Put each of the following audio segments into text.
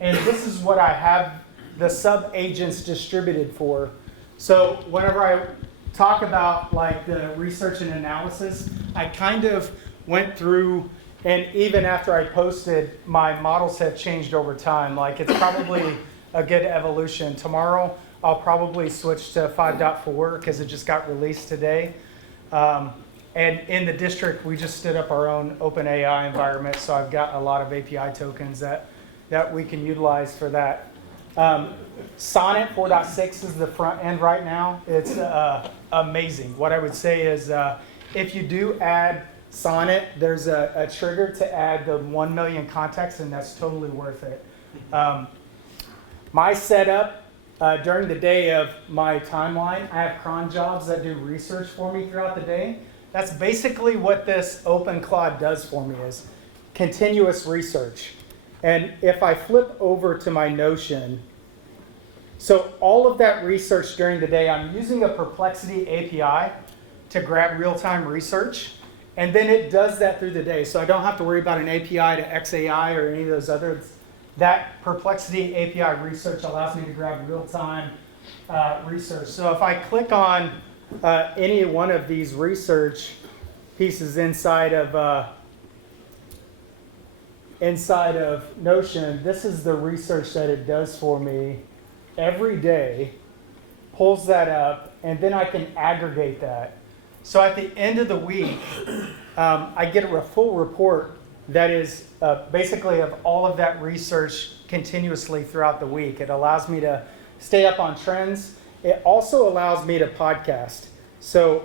And this is what I have the sub-agents distributed for. So whenever I talk about like the research and analysis, I kind of went through, and even after I posted, my models have changed over time. Like it's probably a good evolution. Tomorrow, I'll probably switch to 5.4 because it just got released today. And in the district, we just stood up our own OpenAI environment, so I've got a lot of API tokens that we can utilize for that. Sonnet 4.6 is the front end right now. It's amazing. What I would say is if you do add Sonnet, there's a trigger to add the 1 million context, and that's totally worth it. My setup during the day of my timeline, I have cron jobs that do research for me throughout the day. That's basically what this OpenClaw does for me, is continuous research. And if I flip over to my Notion, so all of that research during the day, I'm using a Perplexity API to grab real-time research, and then it does that through the day. So I don't have to worry about an API to XAI or any of those others. That Perplexity API research allows me to grab real-time research. So if I click on any one of these research pieces inside of Notion, this is the research that it does for me every day, pulls that up, and then I can aggregate that. So at the end of the week, I get a full report that is basically of all of that research continuously throughout the week. It allows me to stay up on trends. It also allows me to podcast. So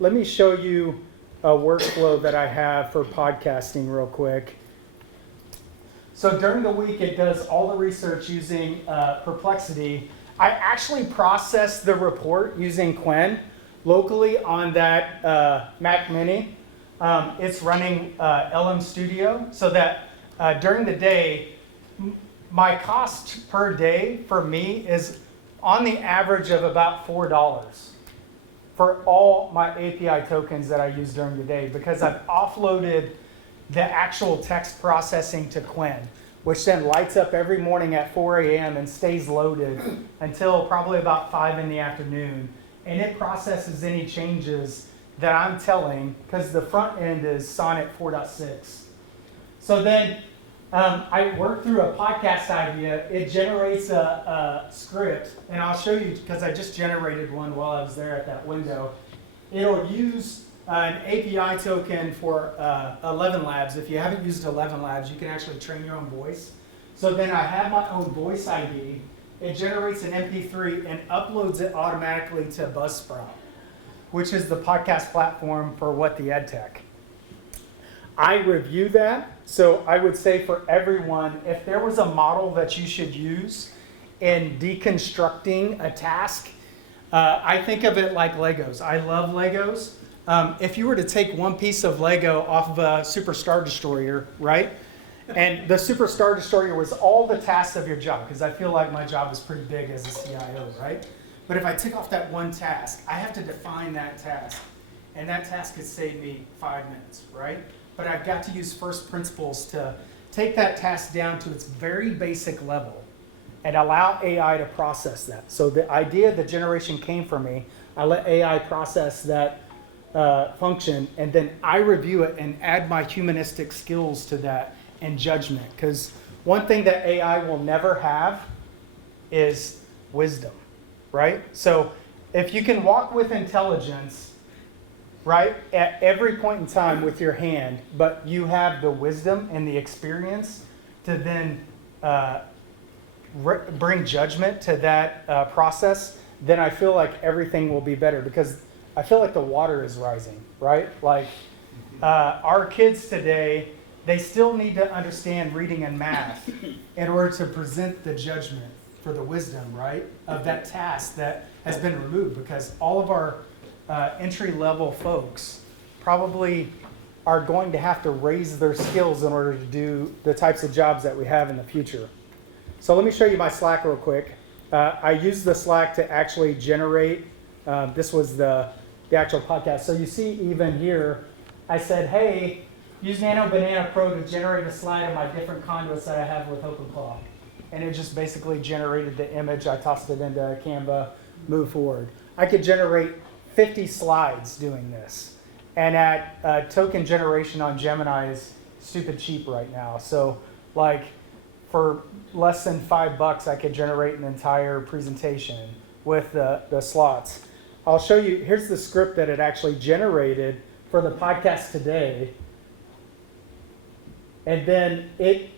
let me show you a workflow that I have for podcasting real quick. So during the week, it does all the research using Perplexity. I actually process the report using Qwen locally on that Mac Mini. It's running LM Studio, so that during the day, my cost per day for me is on the average of about $4 for all my API tokens that I use during the day, because I've offloaded the actual text processing to Qwen, which then lights up every morning at 4 a.m. and stays loaded until probably about 5 in the afternoon. And it processes any changes that I'm telling, because the front end is Sonnet 4.6. So then I work through a podcast idea. It generates a script, and I'll show you, because I just generated one while I was there at that window. It'll use an API token for 11 Labs. If you haven't used 11 Labs, you can actually train your own voice. So then I have my own voice ID. It generates an MP3 and uploads it automatically to Buzzsprout, which is the podcast platform for What the EdTech. I review that. So I would say for everyone, if there was a model that you should use in deconstructing a task, I think of it like Legos. I love Legos. If you were to take one piece of Lego off of a Super Star Destroyer, right? And the Super Star Destroyer was all the tasks of your job, because I feel like my job is pretty big as a CIO, right? But if I took off that one task, I have to define that task. And that task could save me 5 minutes, right? But I've got to use first principles to take that task down to its very basic level and allow AI to process that. So the idea, the generation came from me. I let AI process that function, and then I review it and add my humanistic skills to that and judgment. Because one thing that AI will never have is wisdom, right? So if you can walk with intelligence, right, at every point in time with your hand, but you have the wisdom and the experience to then bring judgment to that process, then I feel like everything will be better, because I feel like the water is rising, right? Like our kids today, they still need to understand reading and math in order to present the judgment for the wisdom, right, of that task that has been removed, because all of our entry-level folks probably are going to have to raise their skills in order to do the types of jobs that we have in the future. So let me show you my Slack real quick. I used the Slack to actually generate, this was the actual podcast. So you see even here, I said, hey, use Nano Banana Pro to generate a slide of my different conduits that I have with OpenClaw. and it just basically generated the image. I tossed it into Canva, move forward. I could generate 50 slides doing this. And at token generation on Gemini is stupid cheap right now. So like for less than $5, I could generate an entire presentation with the slots. I'll show you, here's the script that it actually generated for the podcast today. And then it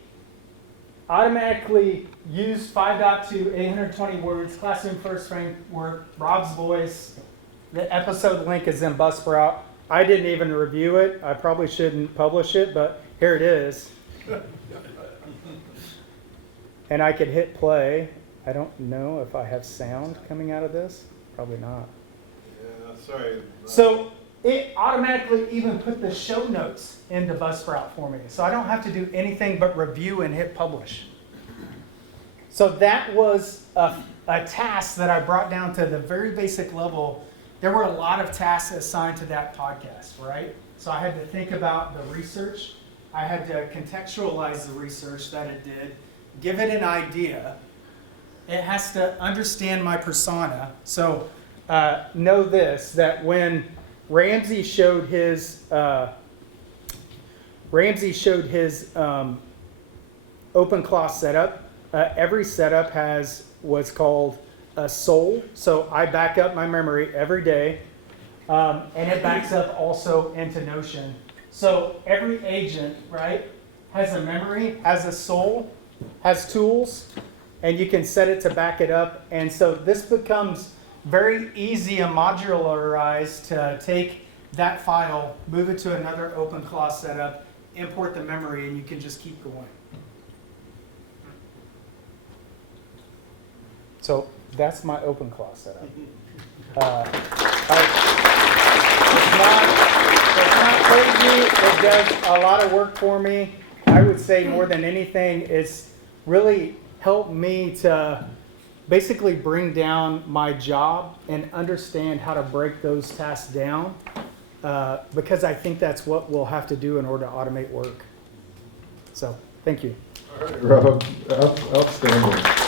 automatically used 5.2, 820 words, classroom first framework, Rob's voice. The episode link is in Buzzsprout. I didn't even review it. I probably shouldn't publish it, but here it is. And I could hit play. I don't know if I have sound coming out of this. Probably not. Yeah, sorry. So it automatically even put the show notes into Buzzsprout for me. So I don't have to do anything but review and hit publish. So that was a task that I brought down to the very basic level. There were a lot of tasks assigned to that podcast, right? So I had to think about the research. I had to contextualize the research that it did, give it an idea. It has to understand my persona. So know this, that when Ramsey showed his OpenClaw setup, every setup has what's called a soul. So I back up my memory every day, and it backs up also into Notion. So every agent, right, has a memory, has a soul, has tools, and you can set it to back it up. And so this becomes very easy and modularized to take that file, move it to another OpenClaw setup, import the memory, and you can just keep going. So that's my OpenClaw setup. It's not crazy. It does a lot of work for me. I would say more than anything, it's really helped me to basically bring down my job and understand how to break those tasks down, because I think that's what we'll have to do in order to automate work. So, thank you. All right, Rob, outstanding.